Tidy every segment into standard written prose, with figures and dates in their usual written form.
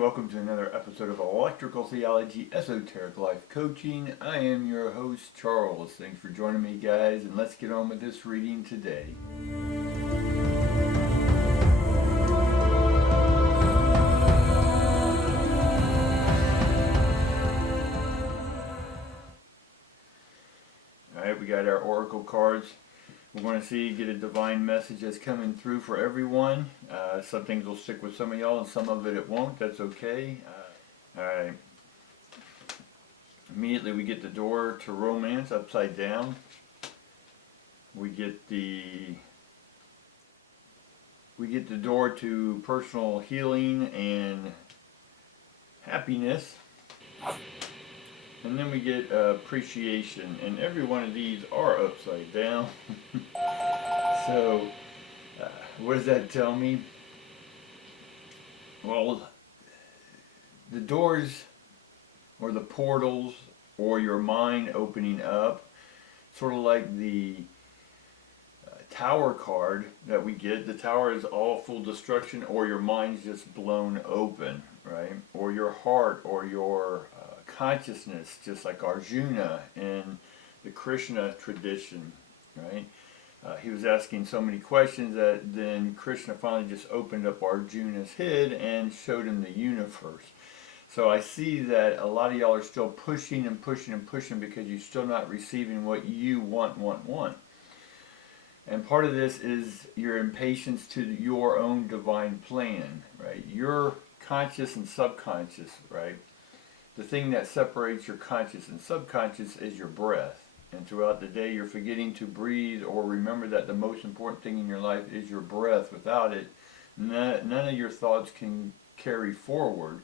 welcome to another episode of Electrical Theology Esoteric Life Coaching. I am your host, Charles. Thanks for joining me, guys, and let's get on with this reading today. Alright, we got our oracle cards. We're going to get a divine message that's coming through for everyone. Some things will stick with some of y'all and some of it won't. That's okay. Alright. Immediately we get the door to romance upside down. We get the door to personal healing and happiness. And then we get appreciation, and every one of these are upside down. So, what does that tell me? Well, the doors, or the portals, or your mind opening up, sort of like the tower card that we get. The tower is all full destruction, or your mind's just blown open, right? Or your heart, or your consciousness, just like Arjuna in the Krishna tradition, right? He was asking so many questions that then Krishna finally just opened up Arjuna's head and showed him the universe. So I see that a lot of y'all are still pushing and pushing and pushing because you're still not receiving what you want. And part of this is your impatience to your own divine plan, right? Your conscious and subconscious, right? The thing that separates your conscious and subconscious is your breath. And throughout the day you're forgetting to breathe or remember that the most important thing in your life is your breath. Without it, none of your thoughts can carry forward,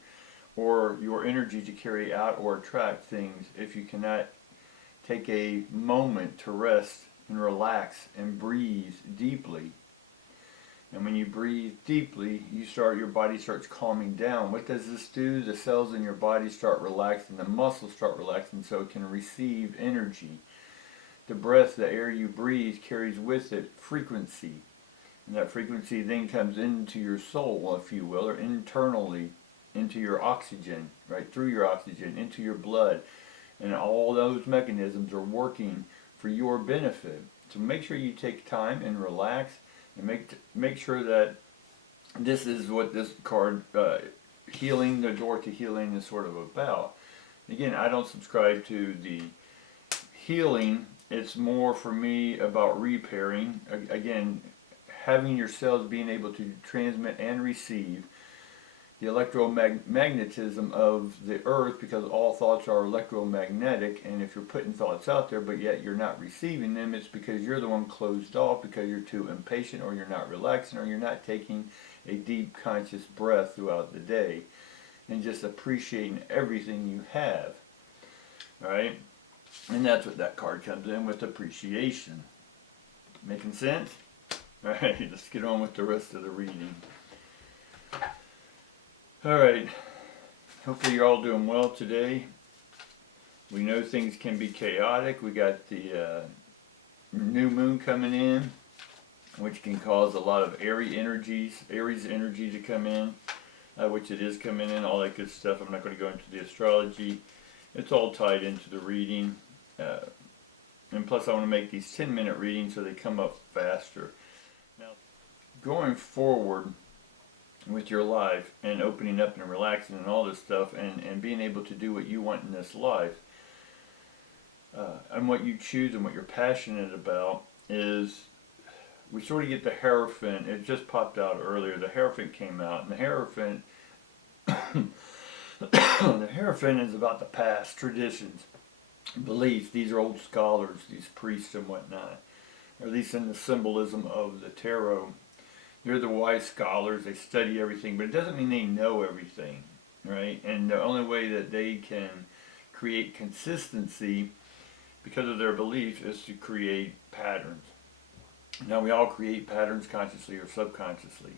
or your energy to carry out or attract things if you cannot take a moment to rest and relax and breathe deeply. And when you breathe deeply, your body starts calming down. What does this do? The cells in your body start relaxing, the muscles start relaxing so it can receive energy. The breath, the air you breathe, carries with it frequency. And that frequency then comes into your soul, if you will, or internally into your oxygen, right through your oxygen, into your blood. And all those mechanisms are working for your benefit. So make sure you take time and relax. And make sure that this is what this card, healing, the door to healing, is sort of about. Again, I don't subscribe to the healing. It's more for me about repairing. Again, having your cells being able to transmit and receive the electromagnetism of the earth, because all thoughts are electromagnetic, and if you're putting thoughts out there but yet you're not receiving them, it's because you're the one closed off, because you're too impatient, or you're not relaxing, or you're not taking a deep conscious breath throughout the day and just appreciating everything you have. Alright? And that's what that card comes in with, appreciation. Making sense? Alright, let's get on with the rest of the reading. Alright, hopefully you're all doing well today. We know things can be chaotic. We got the new moon coming in, which can cause a lot of Aries energy to come in, which it is coming in, all that good stuff. I'm not going to go into the astrology. It's all tied into the reading. And plus I want to make these 10-minute readings so they come up faster. Now, going forward with your life and opening up and relaxing and all this stuff, and being able to do what you want in this life, and what you choose and what you're passionate about, is we sort of get the Hierophant. It just popped out earlier. The Hierophant came out, and the Hierophant the Hierophant is about the past, traditions, beliefs. These are old scholars, these priests and whatnot, or at least in the symbolism of the tarot. They're the wise scholars. They study everything, but it doesn't mean they know everything, right? And the only way that they can create consistency because of their beliefs is to create patterns. Now, we all create patterns consciously or subconsciously.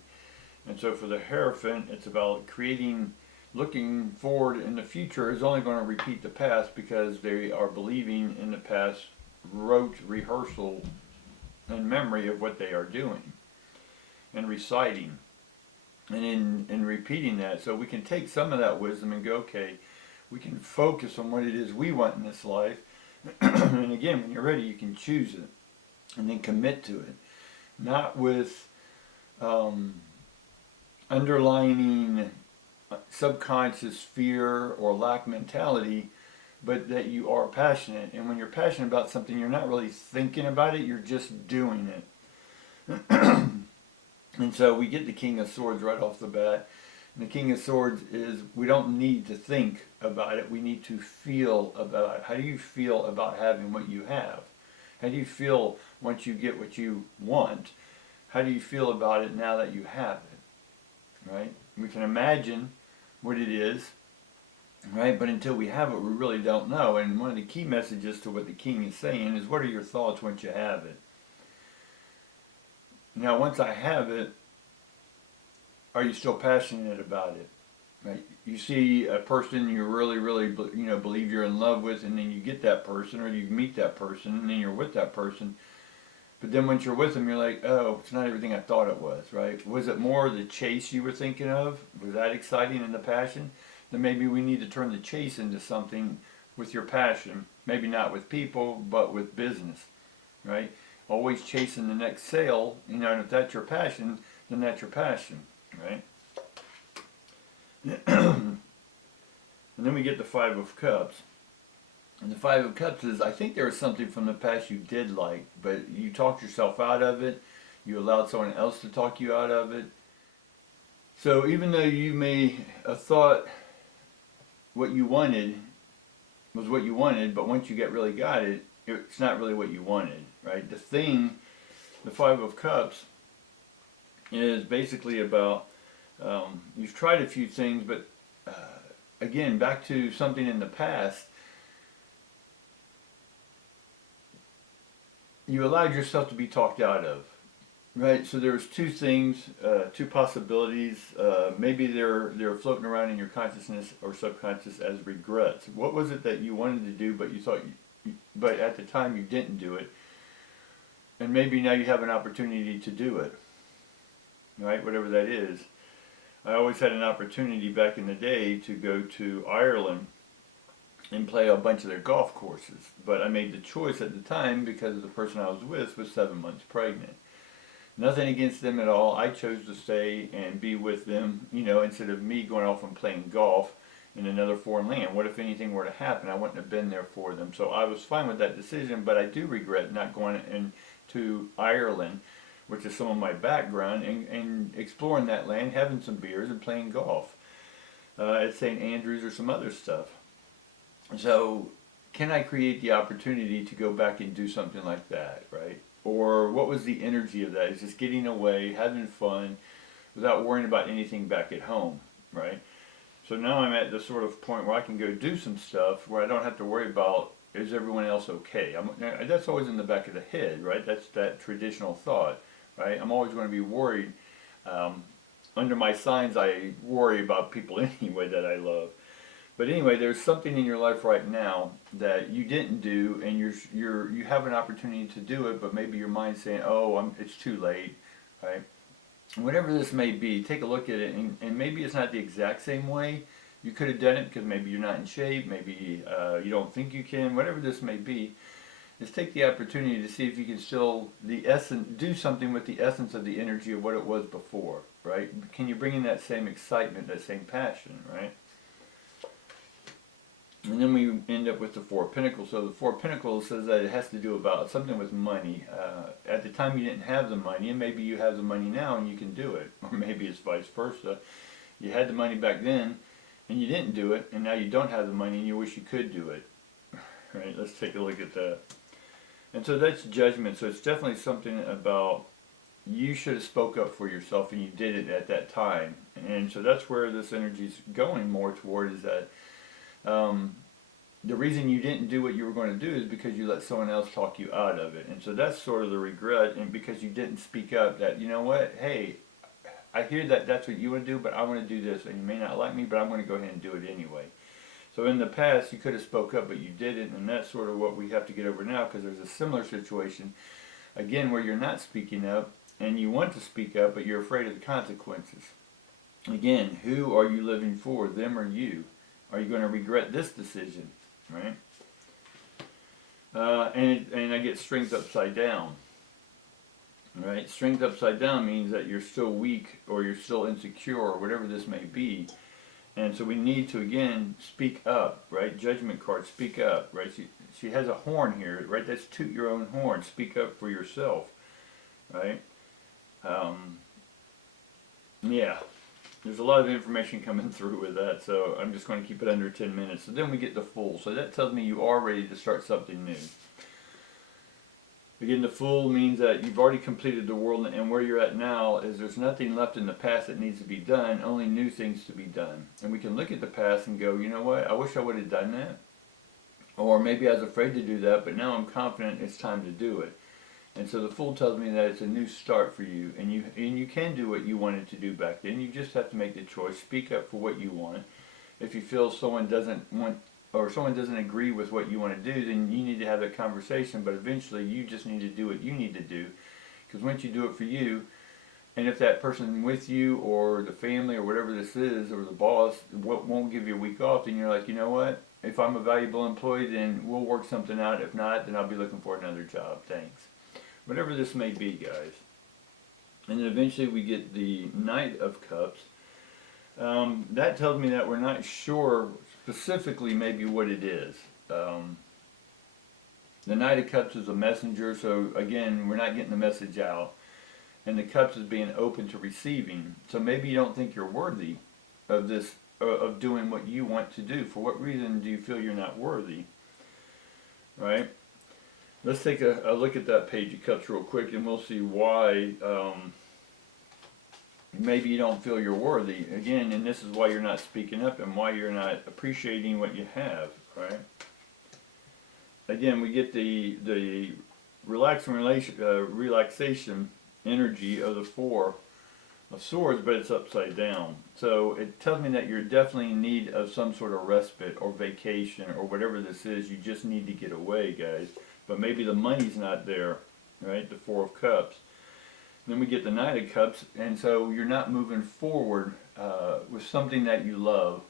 And so for the Hierophant, it's about looking forward in the future is only going to repeat the past, because they are believing in the past rote rehearsal and memory of what they are doing and reciting. And in repeating that, so we can take some of that wisdom and go, okay, we can focus on what it is we want in this life. And again, when you're ready, you can choose it and then commit to it. Not with underlining subconscious fear or lack mentality, but that you are passionate. And when you're passionate about something, you're not really thinking about it, you're just doing it. And so we get the King of Swords right off the bat. And the King of Swords is, we don't need to think about it, we need to feel about it. How do you feel about having what you have? How do you feel once you get what you want? How do you feel about it now that you have it? Right? We can imagine what it is, right? But until we have it, we really don't know. And one of the key messages to what the King is saying is, what are your thoughts once you have it? Now, once I have it, are you still passionate about it? Right? You see a person you really, really, believe you're in love with, and then you get that person, or you meet that person, and then you're with that person. But then once you're with them, you're like, oh, it's not everything I thought it was, right? Was it more the chase you were thinking of? Was that exciting and the passion? Then maybe we need to turn the chase into something with your passion. Maybe not with people, but with business, right? Always chasing the next sale, and if that's your passion, then that's your passion, right? And then we get the Five of Cups. And the Five of Cups is, I think there was something from the past you did like, but you talked yourself out of it. You allowed someone else to talk you out of it. So even though you may have thought what you wanted was what you wanted, but once you really got it, it's not really what you wanted, right? The Five of Cups is basically about, you've tried a few things, but again, back to something in the past, you allowed yourself to be talked out of, right? So there's two things, two possibilities. Maybe they're floating around in your consciousness or subconscious as regrets. What was it that you wanted to do, but you thought, but at the time you didn't do it, and maybe now you have an opportunity to do it, right? Whatever that is. I always had an opportunity back in the day to go to Ireland and play a bunch of their golf courses. But I made the choice at the time because the person I was with was 7 months pregnant. Nothing against them at all. I chose to stay and be with them, instead of me going off and playing golf in another foreign land. What if anything were to happen? I wouldn't have been there for them. So I was fine with that decision, but I do regret not going into Ireland, which is some of my background, and exploring that land, having some beers and playing golf at St. Andrews or some other stuff. So can I create the opportunity to go back and do something like that, right? Or what was the energy of that? It's just getting away, having fun, without worrying about anything back at home, right? So now I'm at the sort of point where I can go do some stuff where I don't have to worry about, is everyone else okay? That's always in the back of the head, right? That's that traditional thought, right? I'm always going to be worried. Under my signs, I worry about people anyway that I love. But anyway, there's something in your life right now that you didn't do, and you have an opportunity to do it, but maybe your mind's saying, "Oh, it's too late," right? Whatever this may be, take a look at it, and maybe it's not the exact same way you could have done it because maybe you're not in shape, maybe you don't think you can. Whatever this may be, is take the opportunity to see if you can still do something with the essence of the energy of what it was before, right? Can you bring in that same excitement, that same passion, right? And then we end up with the Four of Pentacles. So the Four of Pentacles says that it has to do about something with money. At the time you didn't have the money, and maybe you have the money now and you can do it. Or maybe it's vice versa. You had the money back then and you didn't do it, and now you don't have the money and you wish you could do it. Right, let's take a look at that. And so that's judgment. So it's definitely something about you should have spoke up for yourself and you did it at that time. And so that's where this energy is going more toward, is that the reason you didn't do what you were going to do is because you let someone else talk you out of it. And so that's sort of the regret, and because you didn't speak up that, you know what, hey, I hear that that's what you want to do, but I want to do this, and you may not like me, but I'm going to go ahead and do it anyway. So in the past, you could have spoke up, but you didn't, and that's sort of what we have to get over now, because there's a similar situation, again, where you're not speaking up, and you want to speak up, but you're afraid of the consequences. Again, who are you living for, them or you? Are you going to regret this decision, right? And I get strength upside down, right? Strength upside down means that you're still weak or you're still insecure or whatever this may be. And so we need to, again, speak up, right? Judgment card, speak up, right? She has a horn here, right? That's toot your own horn. Speak up for yourself, right? Yeah. There's a lot of information coming through with that, so I'm just going to keep it under 10 minutes. So then we get the Fool. So that tells me you are ready to start something new. Again, the Fool means that you've already completed the world, and where you're at now is there's nothing left in the past that needs to be done, only new things to be done. And we can look at the past and go, you know what, I wish I would have done that. Or maybe I was afraid to do that, but now I'm confident it's time to do it. And so the Fool tells me that it's a new start for you, and you can do what you wanted to do back then. You just have to make the choice. Speak up for what you want. If you feel someone doesn't want or someone doesn't agree with what you want to do, then you need to have that conversation. But eventually, you just need to do what you need to do, because once you do it for you, and if that person with you or the family or whatever this is or the boss won't give you a week off, then you're like, you know what? If I'm a valuable employee, then we'll work something out. If not, then I'll be looking for another job. Thanks. Whatever this may be, guys. And then eventually we get the Knight of Cups. That tells me that we're not sure specifically maybe what it is. The Knight of Cups is a messenger, so again, we're not getting the message out. And the Cups is being open to receiving. So maybe you don't think you're worthy of this, of doing what you want to do. For what reason do you feel you're not worthy? Right? Let's take a look at that Page of Cups real quick, and we'll see why maybe you don't feel you're worthy. Again, and this is why you're not speaking up and why you're not appreciating what you have, right? Again, we get the relaxation energy of the Four of Swords, but it's upside down. So it tells me that you're definitely in need of some sort of respite or vacation or whatever this is. You just need to get away, guys. But maybe the money's not there, right? The Four of Cups. Then we get the Knight of Cups, and so you're not moving forward with something that you love.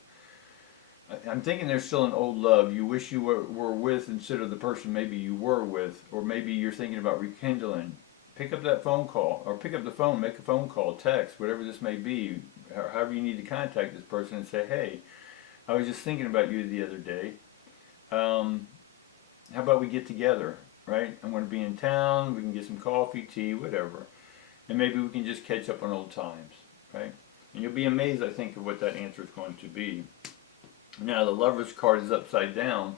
I'm thinking there's still an old love you wish you were with instead of the person maybe you were with, or maybe you're thinking about rekindling. Pick up that phone call, or pick up the phone, make a phone call, text, whatever this may be, however you need to contact this person and say, hey, I was just thinking about you the other day. How about we get together, right? I'm going to be in town, we can get some coffee, tea, whatever. And maybe we can just catch up on old times, right? And you'll be amazed, I think, of what that answer is going to be. Now, the Lover's card is upside down.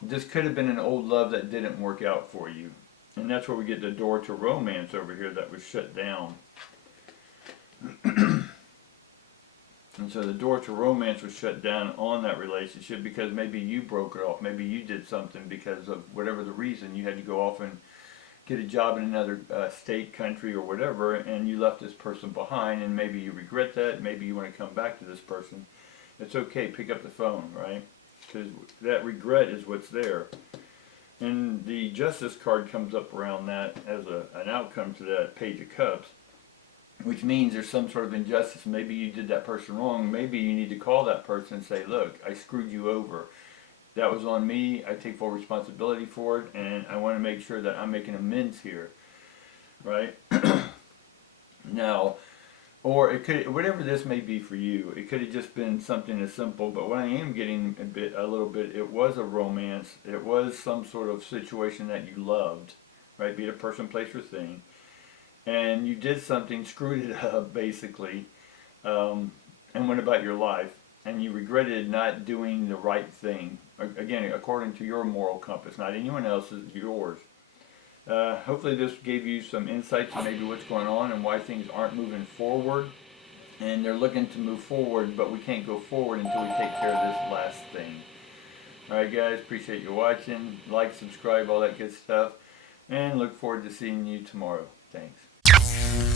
This could have been an old love that didn't work out for you. And that's where we get the door to romance over here that was shut down. And so the door to romance was shut down on that relationship because maybe you broke it off. Maybe you did something because of whatever the reason. You had to go off and get a job in another state, country, or whatever, and you left this person behind, and maybe you regret that. Maybe you want to come back to this person. It's okay. Pick up the phone, right? Because that regret is what's there. And the Justice card comes up around that as an outcome to that Page of Cups, which means there's some sort of injustice. Maybe you did that person wrong. Maybe you need to call that person and say, look, I screwed you over. That was on me. I take full responsibility for it, and I want to make sure that I'm making amends here, right? Now, or it could, whatever this may be for you, it could have just been something as simple, but what I am getting a little bit, it was a romance. It was some sort of situation that you loved, right? Be it a person, place, or thing. And you did something, screwed it up, basically, and went about your life, and you regretted not doing the right thing. Again, according to your moral compass, not anyone else's, yours. Hopefully this gave you some insight to maybe what's going on and why things aren't moving forward. And they're looking to move forward, but we can't go forward until we take care of this last thing. Alright guys, appreciate you watching. Like, subscribe, all that good stuff. And look forward to seeing you tomorrow. Thanks.